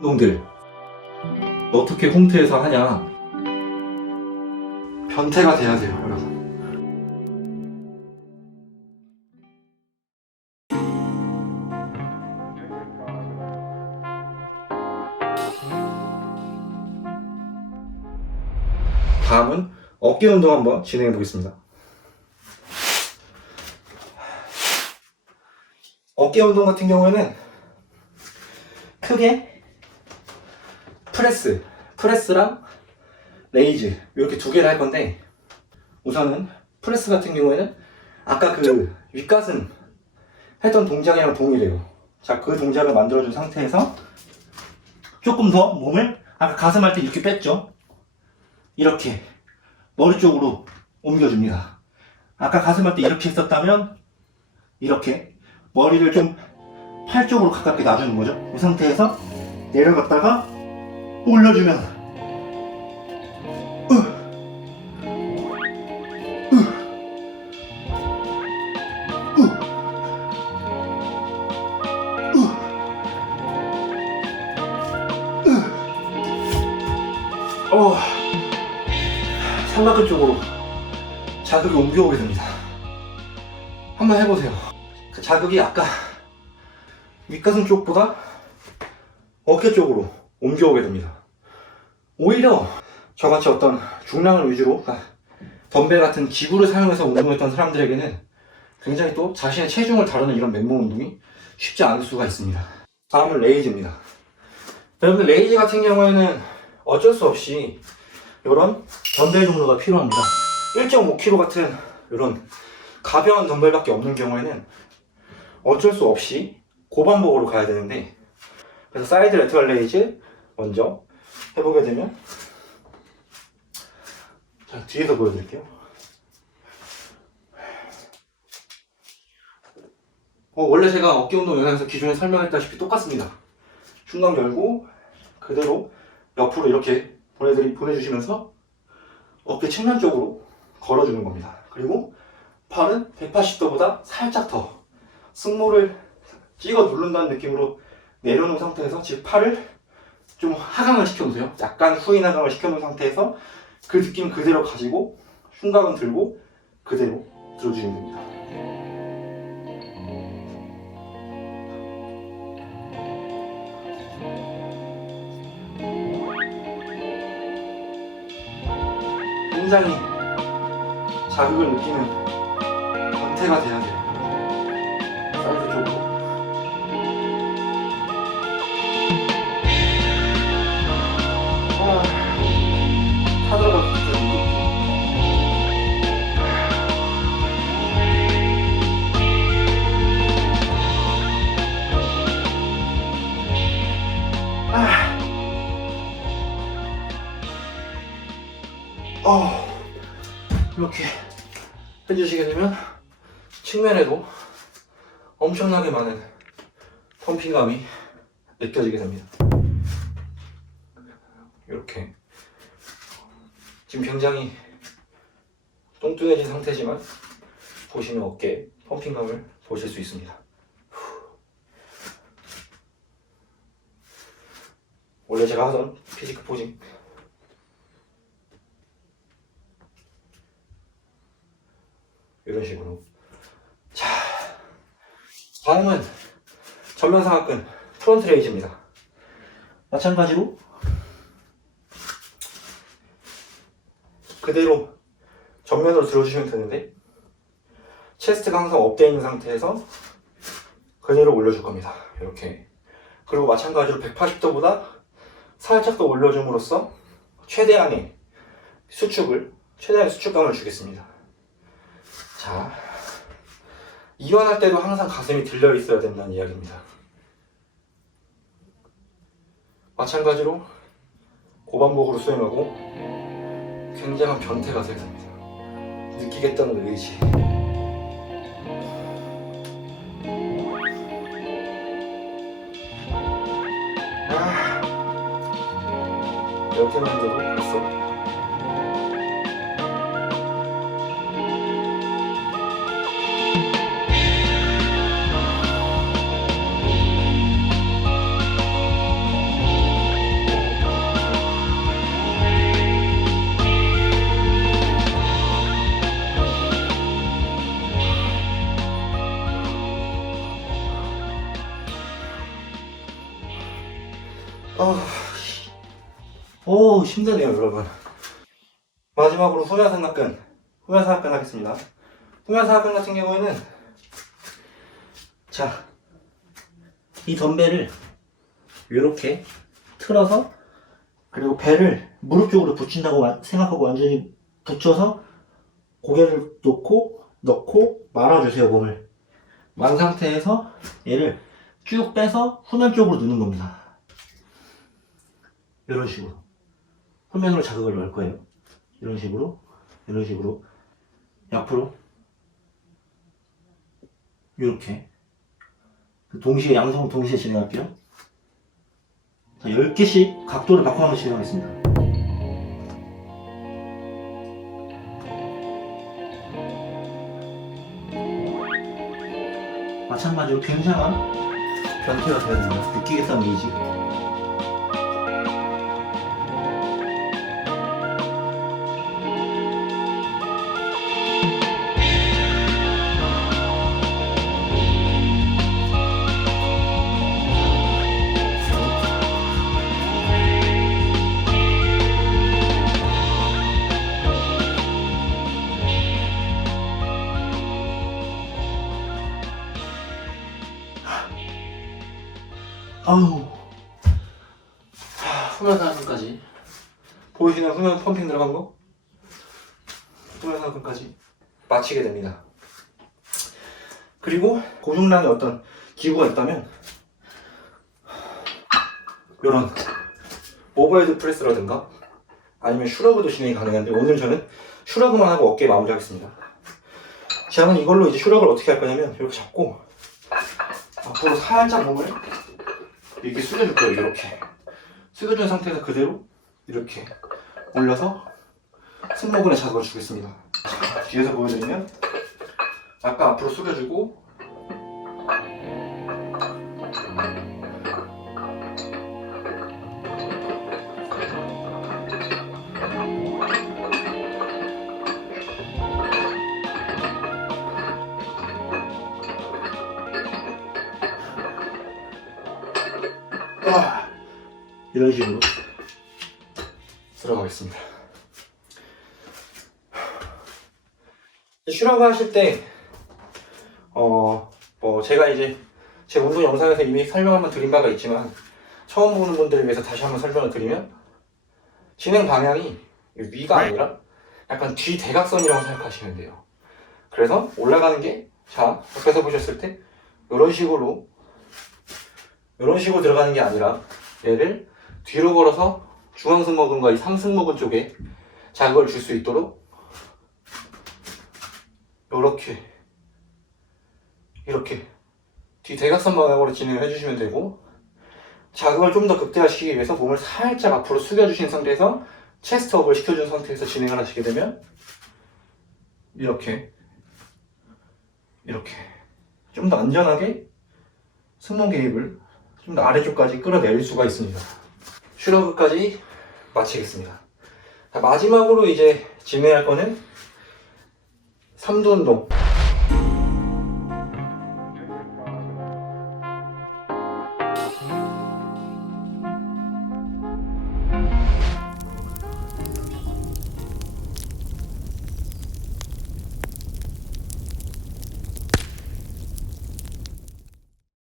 놈들. 어떻게 홈트에서 하냐? 변태가 돼야 돼요 여러분. 다음은 어깨 운동 한번 진행해 보겠습니다. 어깨 운동 같은 경우에는 크게 프레스, 프레스랑 레이즈 이렇게 두 개를 할 건데 우선은 프레스 같은 경우에는 아까 그 윗가슴 했던 동작이랑 동일해요. 자, 그 동작을 만들어준 상태에서 조금 더 몸을 아까 가슴 할 때 이렇게 뺐죠? 이렇게 머리 쪽으로 옮겨줍니다. 아까 가슴 할 때 이렇게 했었다면 이렇게 머리를 좀 팔 쪽으로 가깝게 놔주는 거죠. 이 상태에서 내려갔다가 올려주면. 어, 삼각근 쪽으로 자극이 옮겨오게 됩니다. 한번 해보세요. 그 자극이 아까 윗가슴 쪽보다 어깨 쪽으로 옮겨오게 됩니다. 오히려 저같이 어떤 중량을 위주로 그러니까 덤벨 같은 기구를 사용해서 운동했던 사람들에게는 굉장히 또 자신의 체중을 다루는 이런 맨몸 운동이 쉽지 않을 수가 있습니다. 다음은 레이즈입니다. 여러분들 레이즈 같은 경우에는 어쩔 수 없이 이런 덤벨 종류가 필요합니다. 1.5kg 같은 이런 가벼운 덤벨밖에 없는 경우에는 어쩔 수 없이 고반복으로 가야 되는데 그래서 사이드 레터럴 레이즈 먼저 해보게 되면? 자 뒤에서 보여드릴게요. 어, 원래 제가 어깨 운동 영상에서 기존에 설명했다시피 똑같습니다. 흉곽 열고 그대로 옆으로 이렇게 보내드리, 보내주시면서 어깨 측면 쪽으로 걸어주는 겁니다. 그리고 팔은 180도보다 살짝 더 승모를 찍어 누른다는 느낌으로 내려놓은 상태에서 즉 팔을 좀 하강을 시켜놓으세요. 약간 후인 하강을 시켜놓은 상태에서 그 느낌 그대로 가지고 흉곽은 들고 그대로 들어주시면 됩니다. 굉장히 자극을 느끼는 변태가 돼야 돼요. 사이드 쪽으로. 어, 이렇게 해주시게 되면 측면에도 엄청나게 많은 펌핑감이 느껴지게 됩니다. 이렇게 지금 굉장히 뚱뚱해진 상태지만 보시면 어깨 펌핑감을 보실 수 있습니다. 원래 제가 하던 피지크 포징 이런 식으로 자 다음은 전면사각근 프론트 레이즈입니다. 마찬가지로 그대로 정면으로 들어주시면 되는데 체스트가 항상 업되어 있는 상태에서 그대로 올려줄 겁니다. 이렇게 그리고 마찬가지로 180도보다 살짝 더 올려줌으로써 최대한의 수축을 최대한의 수축감을 주겠습니다. 자 이완할 때도 항상 가슴이 들려 있어야 된다는 이야기입니다. 마찬가지로 고반복으로 수행하고 굉장한 변태가 되야 됩니다. 느끼겠다는 의지. 아, 이렇게만 해도 벌써 아, 씨. 오, 힘드네요, 여러분. 마지막으로 후면상각근. 후면상각근 하겠습니다. 후면상각근 같은 경우에는, 자, 이 덤벨을 이렇게 틀어서, 그리고 배를 무릎 쪽으로 붙인다고 와- 생각하고 완전히 붙여서 고개를 놓고, 넣고 말아주세요, 몸을. 만 상태에서 얘를 쭉 빼서 후면 쪽으로 넣는 겁니다. 이런 식으로. 후면으로 자극을 넣을 거예요. 이런 식으로, 이런 식으로. 옆으로. 이렇게. 동시에, 양성 동시에 진행할게요. 자, 10개씩 각도를 바꿔가면서 진행하겠습니다. 마찬가지로 굉장한 변태가 돼야 됩니다. 느끼겠다는 의지. 아우. 후면 상승까지. 보이시나요? 후면 펌핑 들어간 거? 후면 상승까지 마치게 됩니다. 그리고 고중량의 어떤 기구가 있다면 이런 오버헤드 프레스라든가 아니면 슈러그도 진행이 가능한데 오늘 저는 슈러그만 하고 어깨 마무리하겠습니다. 저는 이걸로 이제 슈러그를 어떻게 할 거냐면 이렇게 잡고 앞으로 살짝 몸을 이렇게 숙여줄 거예요, 이렇게. 숙여준 상태에서 그대로 이렇게 올려서 승모근에 자극을 주겠습니다. 자, 뒤에서 보여드리면 아까 앞으로 숙여주고 이런 식으로 들어가겠습니다. 슈러그 하실 때, 어, 뭐, 제가 이제 제 운동 영상에서 이미 설명 한번 드린 바가 있지만, 처음 보는 분들을 위해서 다시 한번 설명을 드리면, 진행 방향이 위가 아니라 약간 뒤 대각선이라고 생각하시면 돼요. 그래서 올라가는 게, 자, 옆에서 보셨을 때, 이런 식으로 이런 식으로 들어가는 게 아니라 얘를 뒤로 걸어서 중앙승모근과 이 상승모근 쪽에 자극을 줄 수 있도록 이렇게 이렇게 뒤 대각선 방향으로 진행을 해주시면 되고 자극을 좀 더 극대화시키기 위해서 몸을 살짝 앞으로 숙여주신 상태에서 체스트업을 시켜준 상태에서 진행을 하시게 되면 이렇게 이렇게 좀 더 안전하게 승모 개입을 좀 더 아래쪽까지 끌어내릴 수가 있습니다. 슈러그까지 마치겠습니다. 자, 마지막으로 이제 진행할 거는 삼두 운동.